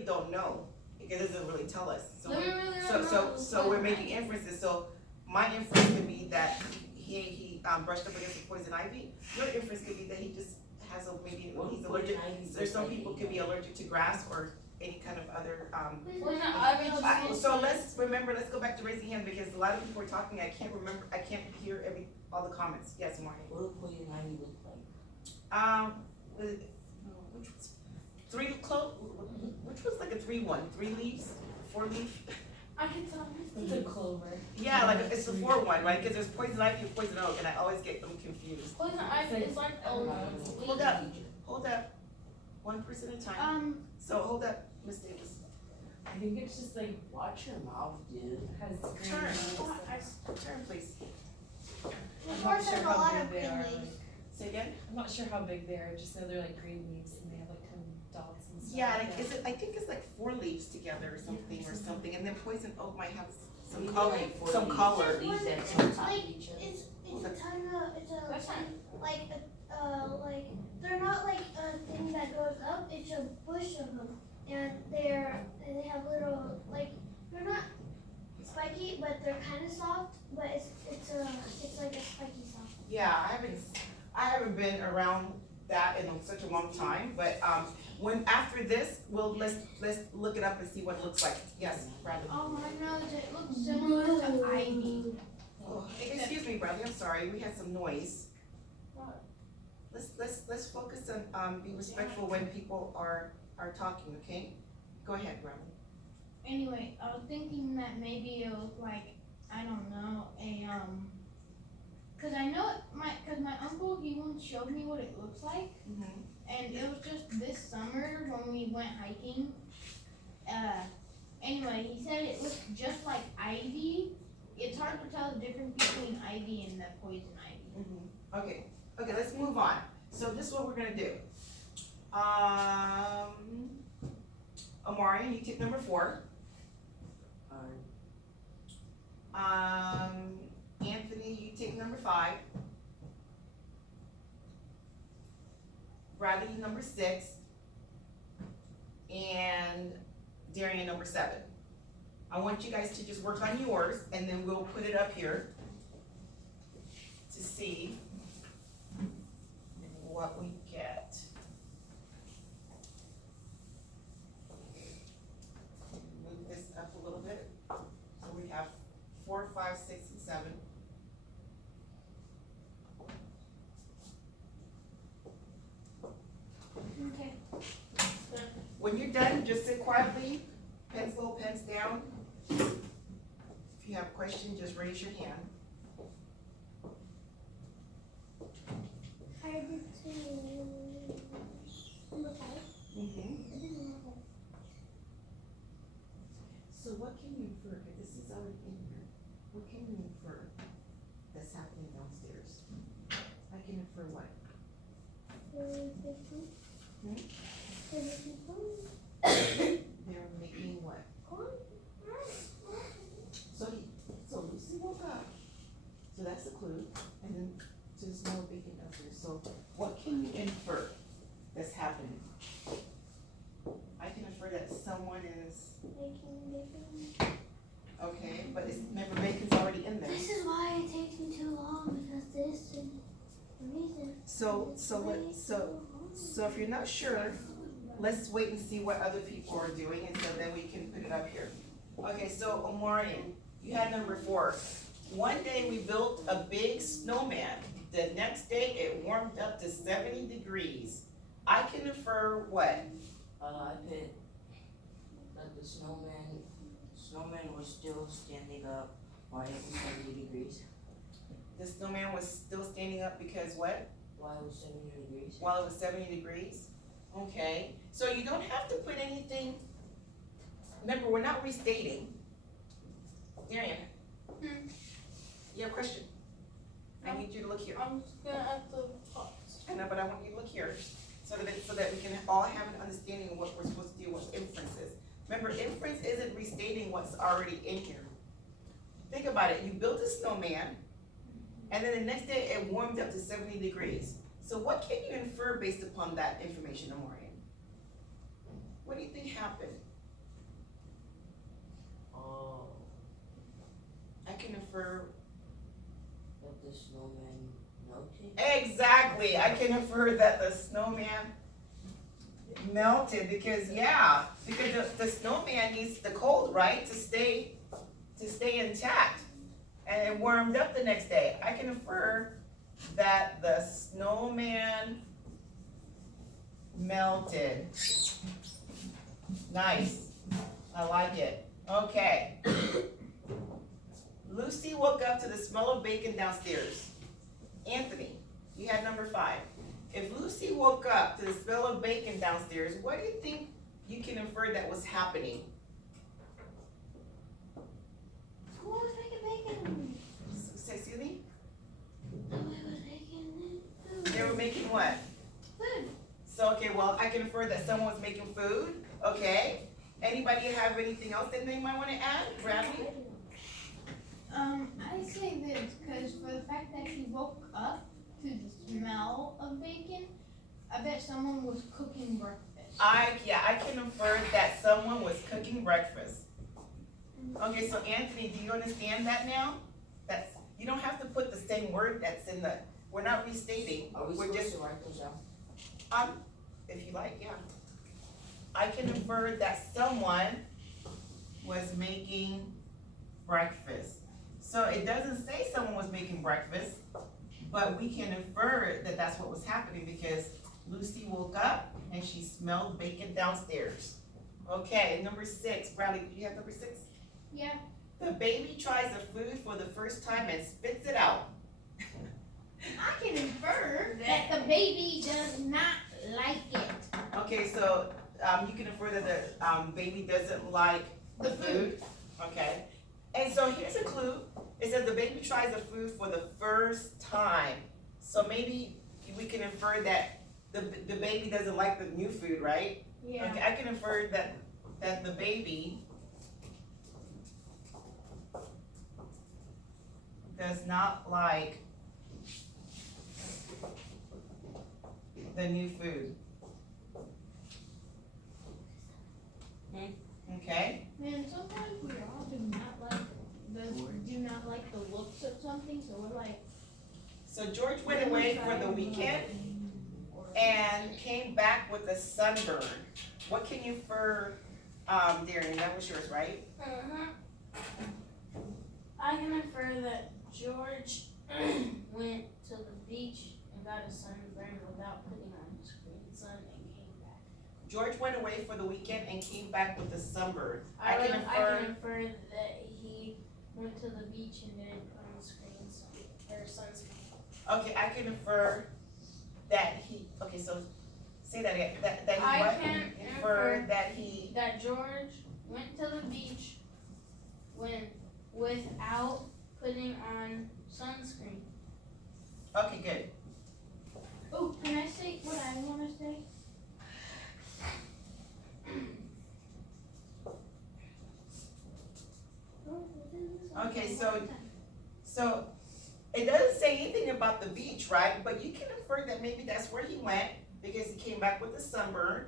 really don't know, because it doesn't really tell us, so No, we're, we really don't so know. we're making inferences, so my inference could be that he brushed up against the poison ivy. Your inference could be that he just has a, maybe he's allergic, there's some people could be allergic to grass or any kind of other, Poison ivy just so let's remember, let's go back to raising hand, because a lot of people are talking, I can't remember, I can't hear all the comments. Yes, Marty? What does poison ivy look like? Which was which was like a 3-1, 3 leaves, 4 leaf? I can tell It's a clover. Yeah, like it's the 4-1, right? Cause there's poison ivy and poison oak, and I always get them confused. Poison ivy is like a Hold up, hold up, one person at a time. So hold up, Miss Davis. I think it's just like Watch your mouth, dude. has green Turn. leaves. Turn, please. I'm not sure how big they are. Say again? I'm not sure how big they are, just know they're like green leaves and they have like kind of dots and stuff. Yeah, like, I think it's like 4 leaves together or something, and then poison oak might have some color, some color. Leaves that's on top of each other. It's like they're not like a thing that goes up. It's a bush of them, and they have little like they're not spiky, but they're kind of soft. But it's like a spiky soft. Yeah, I haven't been around that in such a long time, but when after this, let's look it up and see what it looks like. Yes, Bradley. Oh my nose! It looks similar to ivy. Oh, excuse me, Bradley. I'm sorry. We had some noise. Let's focus on be respectful when people are talking. Okay, go ahead, Bradley. Anyway, I was thinking that maybe it was like I don't know cause I know cause my uncle he once showed me what it looks like. And it was just this summer when we went hiking. Anyway, he said it looked just like ivy. It's hard to tell the difference between ivy and the poison ivy. Okay, let's move on. So this is what we're gonna do. Amari, you take number 4. Anthony, you take number 5. Bradley, number 6. And Darian, number 7. I want you guys to just work on yours, and then we'll put it up here to see what we get. Move this up a little bit. So we have 4, 5, 6, and 7. Okay. When you're done, just sit quietly, pencil, pens down. If you have questions, just raise your hand. I did too. Number 5. So what can you infer, if this is already in here, what can you infer that's happening downstairs? I can infer what? They're making what? So Lucy woke up, so that's a clue, and then there's more bacon up there, so what can you infer that's happening? I can infer that someone is, okay, but remember bacon's already in there. This is why it takes me too long because this is the reason. So if you're not sure, let's wait and see what other people are doing, and so then we can put it up here. Okay, so Omarion, you had number 4. One day we built a big snowman. The next day it warmed up to 70 degrees. I can infer what? I put that the snowman was still standing up while it was 70 degrees. The snowman was still standing up because what? While it was 70 degrees. While it was 70 degrees? Okay, so you don't have to put anything, remember, we're not restating. Darian? You have a question? I need you to look here. I'm just gonna add the pots. I know, but I want you to look here, so that we can all have an understanding of what we're supposed to do with inferences. Remember, inference isn't restating what's already in here. Think about it, you built a snowman, and then the next day it warmed up to 70 degrees. So what can you infer based upon that information, Amorian? What do you think happened? infer, That the snowman melted. exactly, I can infer that the snowman melted because, yeah, because the snowman needs the cold, right, to stay intact. And it warmed up the next day. I can infer that the snowman melted. Nice, I like it. Okay. Lucy woke up to the smell of bacon downstairs. Anthony, you had number 5. If Lucy woke up to the smell of bacon downstairs, what do you think you can infer that was happening? Who was making bacon? Excuse me? Somebody was making food. They were making what? Food. So, okay, well, I can infer that someone was making food, okay? Anybody have anything else that they might wanna add? Bradley? I say this because for the fact that she woke up to the smell of bacon, I bet someone was cooking breakfast. I can infer that someone was cooking breakfast. Okay, so Anthony, do you understand that now? That's, you don't have to put the same word that's in the, we're not restating, Are we we're supposed just, to write those down? if you like, yeah. I can infer that someone was making breakfast. So it doesn't say someone was making breakfast, but we can infer that that's what was happening because Lucy woke up and she smelled bacon downstairs. Okay, number 6, Bradley, do you have number 6? Yeah. The baby tries the food for the first time and spits it out. I can infer that the baby does not like it. Okay, so, you can infer that the, baby doesn't like the food, okay? And so here's a clue, it says the baby tries the food for the first time. So maybe we can infer that the baby doesn't like the new food, right? Yeah. Okay, I can infer that the baby does not like the new food. Okay, Man, sometimes we all do not like the looks of something, so we're like. so George went away for the weekend and came back with a sunburn. What can you infer, Darren, that was yours, right? I can infer that George went to the beach and got a sunburn without putting on his green sun and came back. George went away for the weekend and came back with a sunburn. I can can infer, infer that he went to the beach and didn't put on screen sun or sunscreen. okay, I can infer that he, okay, so say that again, that he I what? can Infer infer that he, that George went to the beach without putting on sunscreen. okay, good. Oh, can I say what I want to say? Okay, so it doesn't say anything about the beach, right? But you can infer that maybe that's where he went because he came back with a sunburn.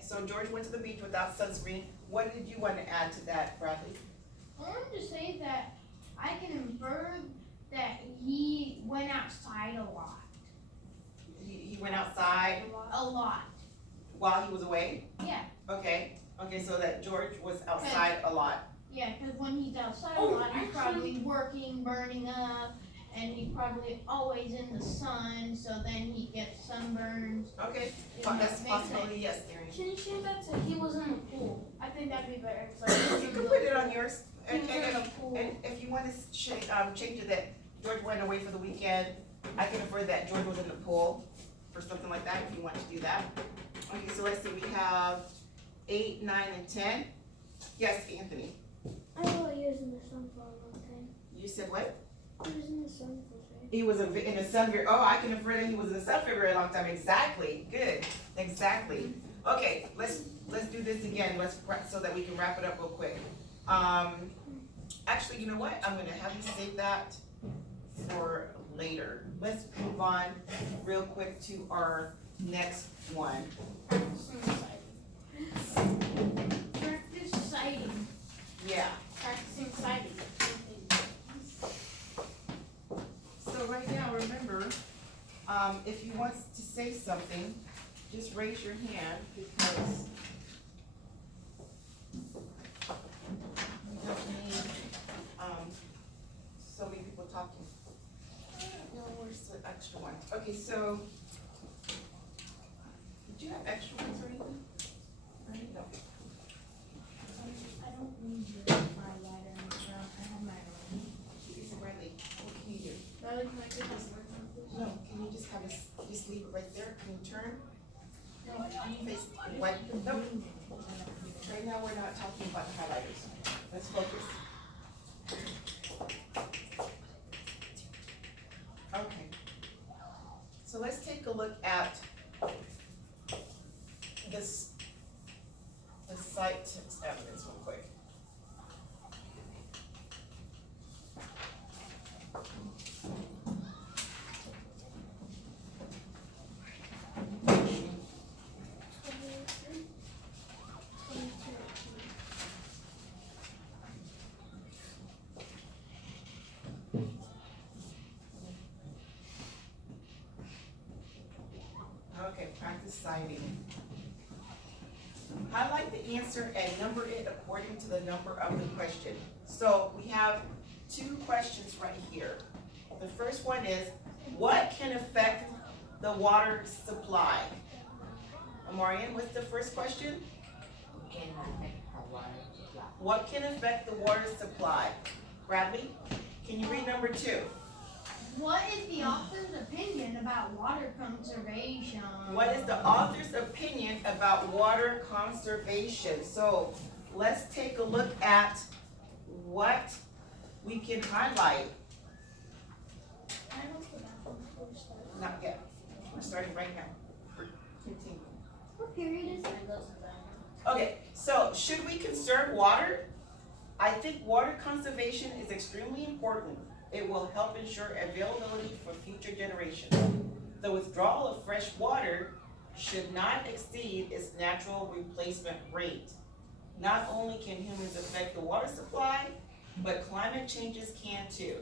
So George went to the beach without sunscreen. What did you want to add to that, Bradley? I wanted to say that I can infer that he went outside a lot. He went outside A lot. while he was away? Yeah. Okay, so that George was outside a lot. Yeah, because when he's outside a Oh, lot, he's actually- probably working, burning up, and he's probably always in the sun, so then he gets sunburns. Okay, Yeah, that's makes possibility, yes, Darren. Can you change that to he was in the pool? I think that'd be better. 'Cause he was You in can the- put it on yours, He was in the pool. and if you want to change it that George went away for the weekend, I can infer that George was in the pool, or something like that, if you want to do that. Okay, so let's see, we have 8, 9, and 10. Yes, Anthony, I know he was in the sun for a long time. you said what? He was in the sun for He was in the sun for, oh, I can infer that he was in the sun for a very long time, exactly, good, exactly. Okay, let's do this again, so that we can wrap it up real quick. Actually, you know what, I'm gonna have you save that for later. Let's move on real quick to our next one. Practice sighting. Yeah, Practicing sighting. say something, just raise your hand because we don't need, so many people talking. No, where's the extra one? Okay, so, did you have extra ones or anything? No. I don't need your highlighter and stuff, I have my own. Lisa Bradley, what can you do? Really, can I get this working, please? No, can you just have us, just leave it right there? Can you turn? No, I need Face, what? Nope. Right now, we're not talking about the highlighters. Let's focus. Okay. So let's take a look at this, the site text evidence real quick. Okay, practice citing. Highlight the answer and number it according to the number of the question. So we have two questions right here. The first one is, what can affect the water supply? Amarian, what's the first question? Can affect our water supply. What can affect the water supply? Bradley, can you read number 2? What is the author's opinion about water conservation? What is the author's opinion about water conservation? So let's take a look at what we can highlight. I don't think that one's first. Not yet. We're starting right now. Continue. What period is it? And those are Okay, so should we conserve water? I think water conservation is extremely important. It will help ensure availability for future generations. The withdrawal of fresh water should not exceed its natural replacement rate. Not only can humans affect the water supply, but climate changes can too.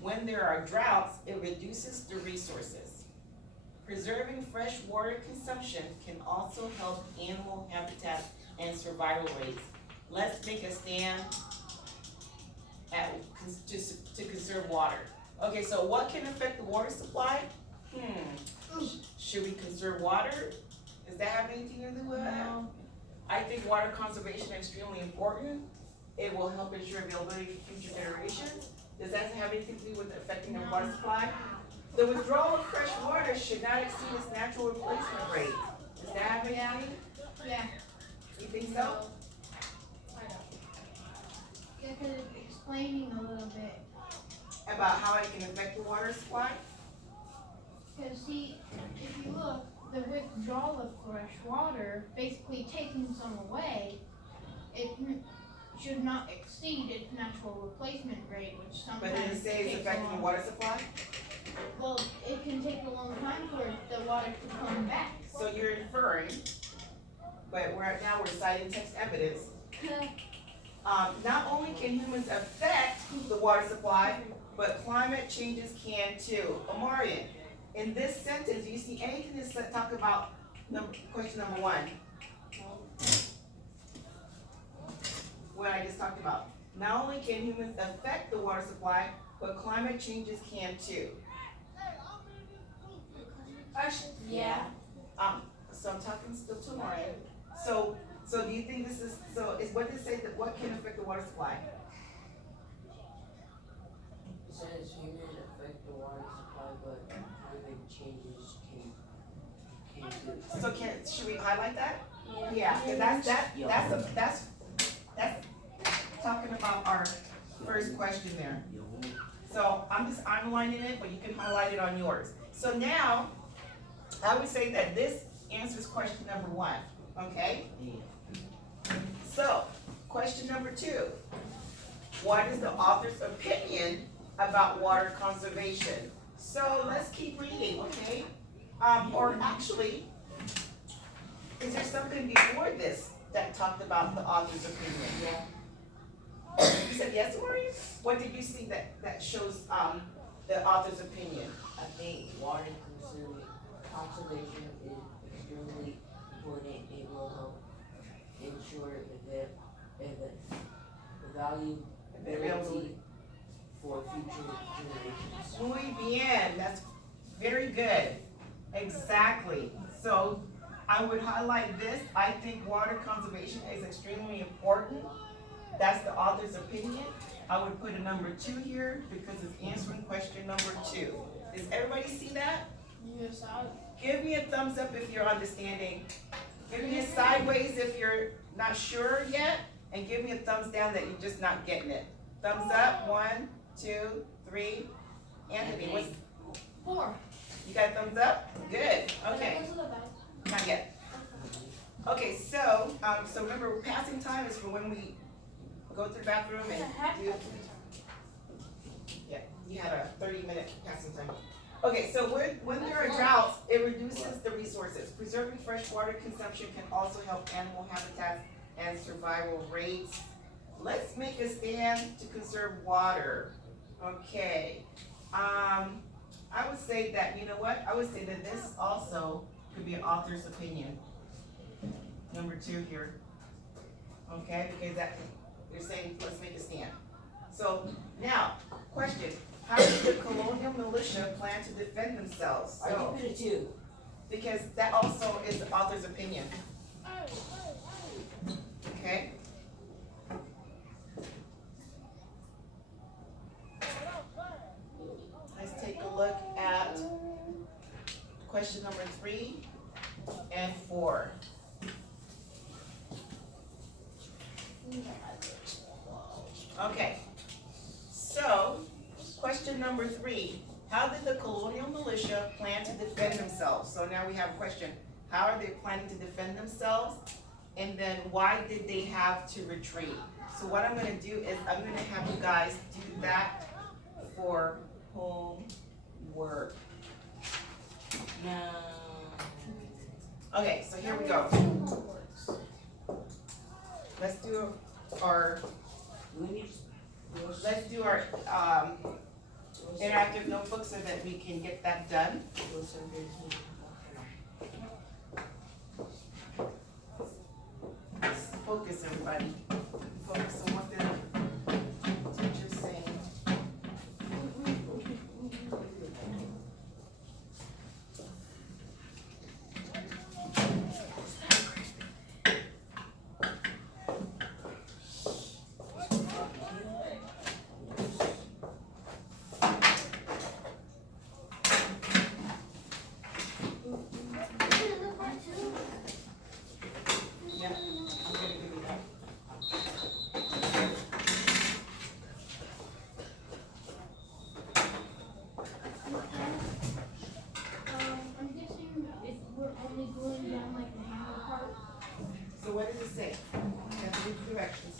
When there are droughts, it reduces the resources. Preserving fresh water consumption can also help animal habitat and survival rates. Let's make a stand to conserve water. Okay, so what can affect the water supply? Should we conserve water? Does that have anything to do with that? No. I think water conservation is extremely important. It will help ensure availability for future generations. Does that have anything to do with affecting the water supply? The withdrawal of fresh water should not exceed its natural replacement rate. Does that have anything? Yeah. You think so? Yeah, cause it's explaining a little bit. About how it can affect the water supply? Cause see, if you look, the withdrawal of fresh water, basically taking some away, it should not exceed its natural replacement rate, which sometimes But did it say it's takes a affecting the long- water supply? Well, it can take a long time for the water to come back. So you're inferring, but now we're citing text evidence. Not only can humans affect the water supply, but climate changes can too. Omarion, in this sentence, do you see anything that talk about question number 1? What I just talked about. Not only can humans affect the water supply, but climate changes can too. Actually, Yeah. so I'm talking still to Omarion. So do you think this is, is what this say that what can affect the water supply? It says humans affect the water supply, but climate changes can do. So should we highlight that? Yeah. Yeah, that's talking about our first question there. So I'm just underlining it, but you can highlight it on yours. So now, I would say that this answers question number 1, okay? So, question number 2. What is the author's opinion about water conservation? So let's keep reading, okay? Or actually, is there something before this that talked about the author's opinion? Yeah. You said yes, Maureen? What did you see that shows, the author's opinion? I think water conservation, conservation is extremely important. It will help ensure the valuability for future generations. Muy bien, that's very good. Exactly. So I would highlight this. I think water conservation is extremely important. That's the author's opinion. I would put a number 2 here because it's answering question number 2. Does everybody see that? Yes, Give me a thumbs up if you're understanding. Give me a sideways if you're not sure yet. And give me a thumbs down that you're just not getting it. Thumbs up, 1, 2, 3. Anthony, what's, 4. you got a thumbs up? Good, okay. Not yet. Okay, so remember, passing time is for when we go to the bathroom and do. Yeah, you had a 30-minute passing time. Okay, so when there are droughts, it reduces the resources. Preserving fresh water consumption can also help animal habitats and survival rates. Let's make a stand to conserve water. Okay, I would say that, you know what? I would say that this also could be an author's opinion. Number 2 here. Okay, because that, they're saying, let's make a stand. So, now, question. How did the colonial militia plan to defend themselves? I So, give it a 2. because that also is the author's opinion. Okay? Let's take a look at question number 3 and 4. Okay, so question number 3. How did the colonial militia plan to defend themselves? So now we have a question. How are they planning to defend themselves? And then why did they have to retreat? So what I'm gonna do is I'm gonna have you guys do that for homework. No. Okay, so here we go. Let's do our interactive notebook so that we can get that done. Focus, everybody. Focus on what the teacher's saying. Yeah, I'm gonna give you that. I'm guessing if we're only going down like the handle part. So what does it say? You have to read the directions.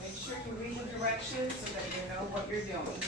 Make sure you read the directions so that you know what you're doing.